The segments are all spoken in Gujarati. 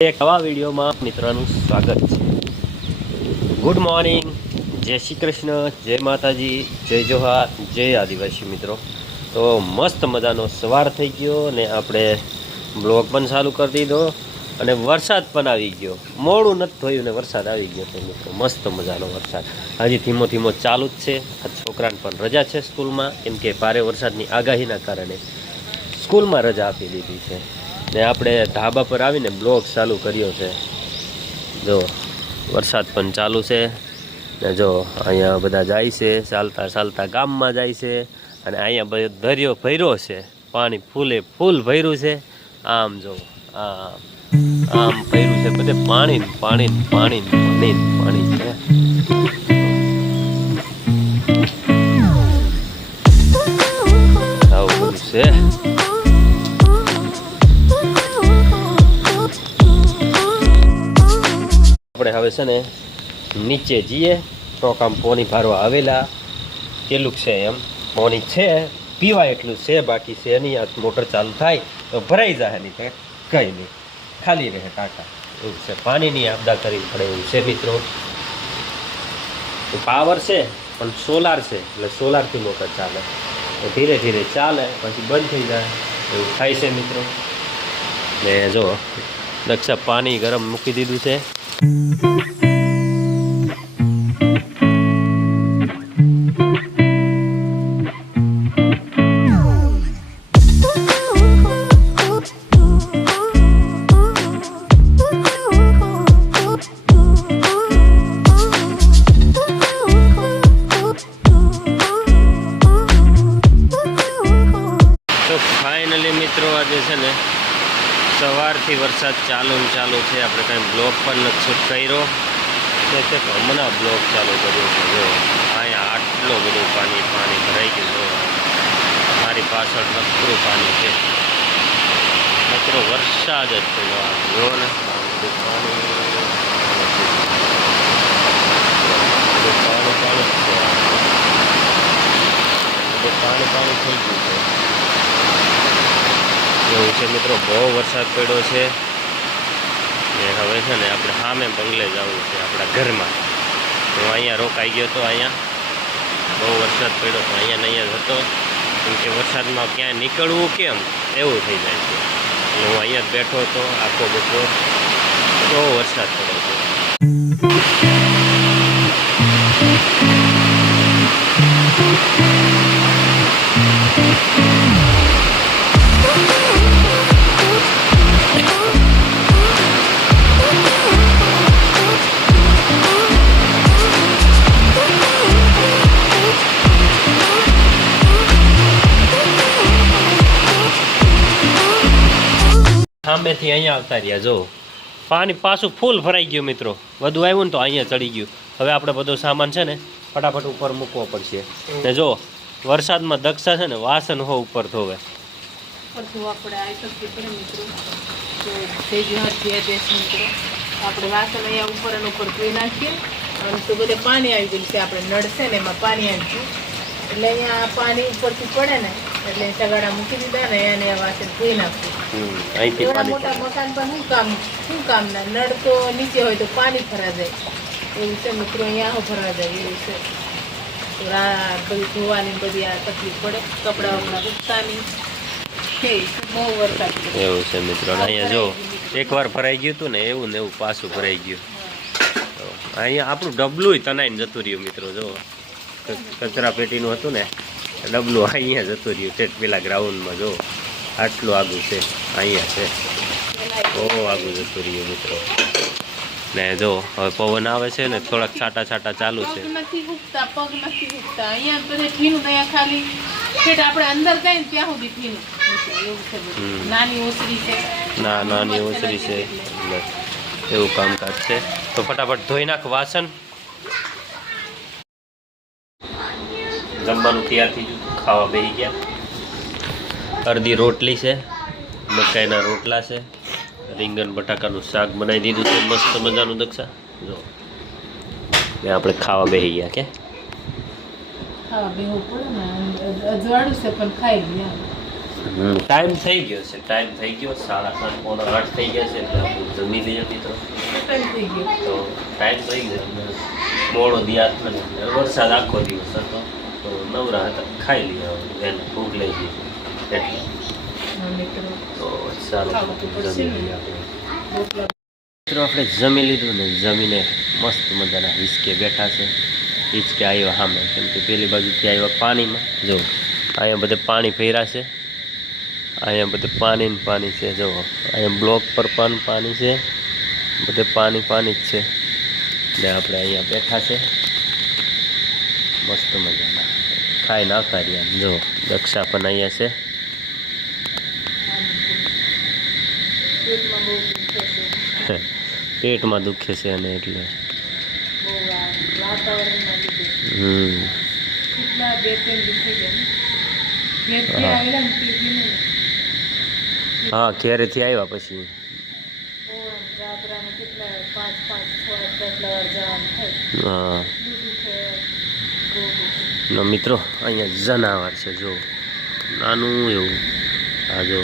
એક નવા વિડીયોમાં મિત્રોનું સ્વાગત છે। ગુડ મોર્નિંગ, જય શ્રી કૃષ્ણ, જય માતાજી, જય જોહાર, જય આદિવાસી મિત્રો। તો મસ્ત મજાનો સવાર થઈ ગયો ને આપણે બ્લોગ પણ ચાલુ કરી દીધો અને વરસાદ પણ આવી ગયો। મોડું નથી થયું ને વરસાદ આવી ગયો છે મિત્રો, મસ્ત મજાનો વરસાદ। હજી ધીમો ધીમો ચાલુ જ છે। આજ છોકરાને પણ રજા છે સ્કૂલમાં, કેમ કે ભારે વરસાદની આગાહીના કારણે સ્કૂલમાં રજા આપી દીધી છે ને આપણે ધાબા પર આવીને બ્લોગ ચાલુ કર્યો છે। જો વરસાદ પણ ચાલુ છે ને જો અહીંયા બધા જાય છે, ચાલતા ચાલતા ગામમાં જાય છે અને અહીંયા બધો દરિયો ભર્યો છે, પાણી ફૂલે ફૂલ ભર્યું છે। આમ જો આમ ભર્યું છે, બધે પાણી પાણી પાણી પાણી પાણી છે। આવું બધું છે। આપણે હવે છે ને નીચે જઈએ તો કામ પોની ભરવા આવેલા કેટલું છે, એમ પોની છે પીવાય એટલું છે, બાકી છે નહીં। આ મોટર ચાલુ થાય તો ભરાઈ જાય, નહીં કંઈ નહીં, ખાલી રહે ટાંકા। એવું છે, પાણીની આપદા કરવી પડે એવું છે મિત્રો। પાવર છે પણ સોલાર છે, એટલે સોલારથી મોટર ચાલે, તો ધીરે ધીરે ચાલે પછી બંધ થઈ જાય એવું થાય છે મિત્રો। ને જો દક્ષા પાણી ગરમ મૂકી દીધું છે। તો ફાઇનલી મિત્રો આજે છે ને સવારથી વરસાદ ચાલુ છે। આપણે કાંઈ બ્લોગ પણ નથી શૂટ કર્યો, તે હમણાં બ્લોગ ચાલુ કર્યો છે। જો અહીંયા આટલો બધું પાણી ભરાઈ ગયું। જો મારી પાછળ નકરું પાણી છે, નકરો વરસાદ જ છે। જો ને બધું પાણી થઈ ગયું છે એવું છે મિત્રો। બહુ વરસાદ પડ્યો છે ને હવે છે ને આપણે સામે બંગલે જવું છે આપણા ઘરમાં। હું અહીંયા રોકાઈ ગયો હતો, અહીંયા બહુ વરસાદ પડ્યો તો અહીંયા ને અહીંયા જ હતો, કેમ કે વરસાદમાં ક્યાંય નીકળવું કેમ એવું થઈ જાય છે, એટલે હું અહીંયા જ બેઠો હતો આખો બપોર। બહુ વરસાદ પડ્યો છે। સામેથી અહીંયા આવતા રહ્યા, જો પાણી પાછું ફૂલ ભરાઈ ગયું મિત્રો। બધું આવ્યું ને તો અહીંયા ચડી ગયું। હવે આપણે બધો સામાન છે ને ફટાફટ ઉપર મૂકવો પડશે ને જો વરસાદમાં દક્ષા છે ને વાસણ હો ઉપર ધોવે। આપણે વાસણ અહીંયા ઉપર અને ઉપર ધોઈ નાખીએ અને તો બધે પાણી આવી ગયું છે। આપણે નળ છે ને એમાં પાણી આવી ગયું, એટલે અહીંયા પાણી ઉપરથી પડે ને એટલે તગાડા મૂકી દીધા ને એને વાસણ ધોઈ નાખ્યું। મોટા મકાન પર શું કામ ના, નળ તો નીચે હોય તો પાણી ભરા જાય એવું છે મિત્રો। અહીંયા ભરા જાય એવું છે, બધી ધોવાની બધી આ તકલીફ પડે, કપડા વપડા ઉગતાની બહુ વરસાદ એવું છે મિત્રો। અહીંયા જો એકવાર ભરાઈ ગયું હતું ને એવું પાછું ભરાઈ ગયું। અહીંયા આપણું ડબલું તનાઈને જતું રહ્યું મિત્રો। જો કચરા પેટીનું હતું ને ડબલું અહીંયા જતું રહ્યું ઠેઠ પેલા ગ્રાઉન્ડમાં। જો આટલું આગું છે, અહીંયા છે, બહુ આગું જતું રહ્યું મિત્રો। ને જો હવે પવન આવે છે ને થોડાક છાંટા છાંટા ચાલુ છે। પગ નથી ઉગતા અહીંયા બધે ભીનું, અહીંયા ખાલી ઠેઠ આપણે અંદર કઈ ત્યાં સુધી ભીનું એવું છે। નાની ઓસરી છે, નાની ઓસરી છે, એવું કામકાજ છે। તો ફટાફટ ધોઈ નાખ વાસણ। જમવાનું તૈયાર થઈ ગયું, ખાવા બેસી ગયા। અડધી રોટલી છે, મકાઈના રોટલા છે, રીંગણ બટાકાનું શાક બનાવી દીધું છે મસ્ત મજાનું દક્ષા। જો ને આપણે ખાવા બેસી ગયા કે ખાવા બેહવું પડે ને, અજવાળું છે પણ ખાઈ ગયા। ટાઈમ થઈ ગયો છે, ટાઈમ થઈ ગયો 7:30 પોણા 8 થઈ ગયા છે એટલે જમી લઈએ મિત્રો. ટાઈમ થઈ ગયો. તો ટાઈમ થઈ ગયો, મોડો દિયાત નથી, વરસાદ આખો દિવસ હતો તો નવરા હતા, ખાઈ લઈએ એને ભૂખ લઈ ગઈ એટલે. હા મિત્રો, તો ચાલો ખાવું તો પડશે જમી ને. લઈએ આપણે. રોટલા મિત્રો આપણે જમી લીધું ને જમીને મસ્ત મજાના હિંચકે બેઠા છે. હિંચકે આવ્યા સામે, કેમ કે પેલી બાજુથી આવ્યા પાણીમાં. જો અહીંયા બધે પાણી ભર્યા છે, અહીંયા બધે પાણી ને પાણી છે. જો અહીંયા બ્લોક પર પણ પાણી છે, બધે પાણી પાણી જ છે. ને આપણે અહીંયા બેઠા છે મસ્ત મજાના ખાઈ નાખા રહ્યા. જો દક્ષા પણ અહીંયા છે. પેટમાં બહુ દુખે છે. પેટમાં દુખે છે અને એટલે બહુ આ વાતાવરણના લીધે કેટલા 2-3 દિવસ થઈ ગયા ને. ઘેરથી હા. આવેલા ને તે દીને હા ઘેરેથી આવ્યા પછી બહુ આમ રાત્રામાં કેટલા 5-5, 6 કેટલા વાર જવાનું થાય. હા. એટલું દુખે, બહુ દુખે. નો મિત્રો અહીંયા જનાવર છે. જો નાનું એવું, આ જો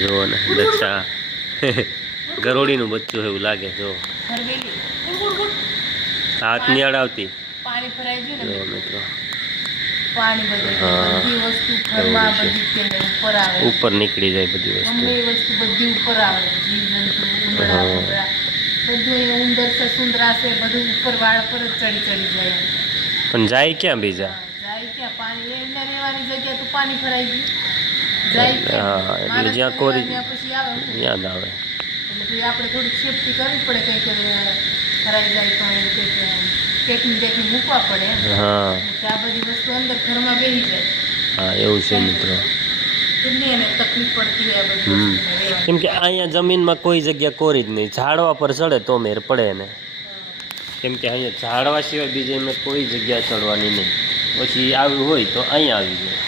જો ને દક્ષા ગરોડીનું બચ્ચું એવું લાગે. જો ખરવેલી. Good, good, good. હાથ ની અડાવતી. પાણી ભરાઈ ગયું ને જો મિત્રો. મિત્રો પાણી બધે હા. બધી વસ્તુ ઘરમાં એવું છે. બધી તે ઉપર આવે. ઉપર નીકળી જાય બધી વસ્તુ. ગમે એ વસ્તુ બધી ઉપર આવે. જીવજંતુ, ઉંદરા, હા. ઉંદરા. બધું અહીંયા ઉંદર છે, સુંદરા છે, બધું ઉપર વાળ પર જ ચડી જાય. પણ જાય ક્યાં બીજા? હા, જાય ક્યાં? પાણી એમને રહેવાની જગ્યા તો પાણી ભરાઈ ગયું. જાય ક્યાં? હા, એટલે માણસને જ્યાં કોરી- રહેવા ત્યાં પછી આવે હું? યાદ આવે. એટલે પછી આપણે થોડીક સેફટી કરવી પડે, કંઈક ભરાઈ જાય તો એવું કંઈક ટેકની મૂકવા પડે એમ. હા એટલે આ બધી વસ્તુ અંદર ઘરમાં બેસી જાય. હા એવું છે મિત્રો. કેટલી એને તકલીફ પડતી હોય આ બધી હમ. વસ્તુને રહેવાની. કેમ કે અહીંયા જમીનમાં કોઈ જગ્યા કોરી જ નહીં, ઝાડવા પર ચડે તો મેર પડે ને. કેમ કે અહીંયા ઝાડવા સિવાય બીજે એમને કોઈ જગ્યા ચડવાની નહીં. પછી આવ્યું હોય તો અહીંયા આવી જાય.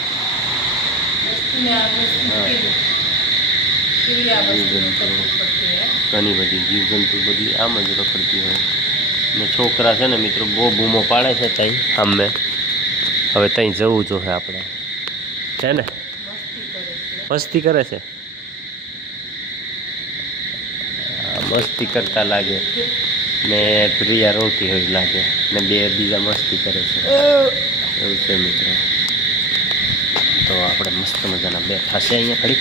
વસ્તુને આ વસ્તુ હા. કેવી આ વસ્તુને તકલીફ પડતી હોય. ઘણી બધી જીવજંતુ બધી આમ જ રખડતી હોય. ને છોકરા છે ને મિત્રો બહુ બૂમો પાડે છે ત્યાં સામે. હવે ત્યાં જવું જોઈએ આપણે, છે ને? મસ્તી કરે છે. મસ્તી કરે છે. આ મસ્તી કરતા લાગે ને પ્રિયા રોતી હોય લાગે ને બીજા મસ્તી કરે છે. એવું છે મિત્રો. તો આપણે મસ્ત મજાના બેઠા છે અહીંયા ખડી.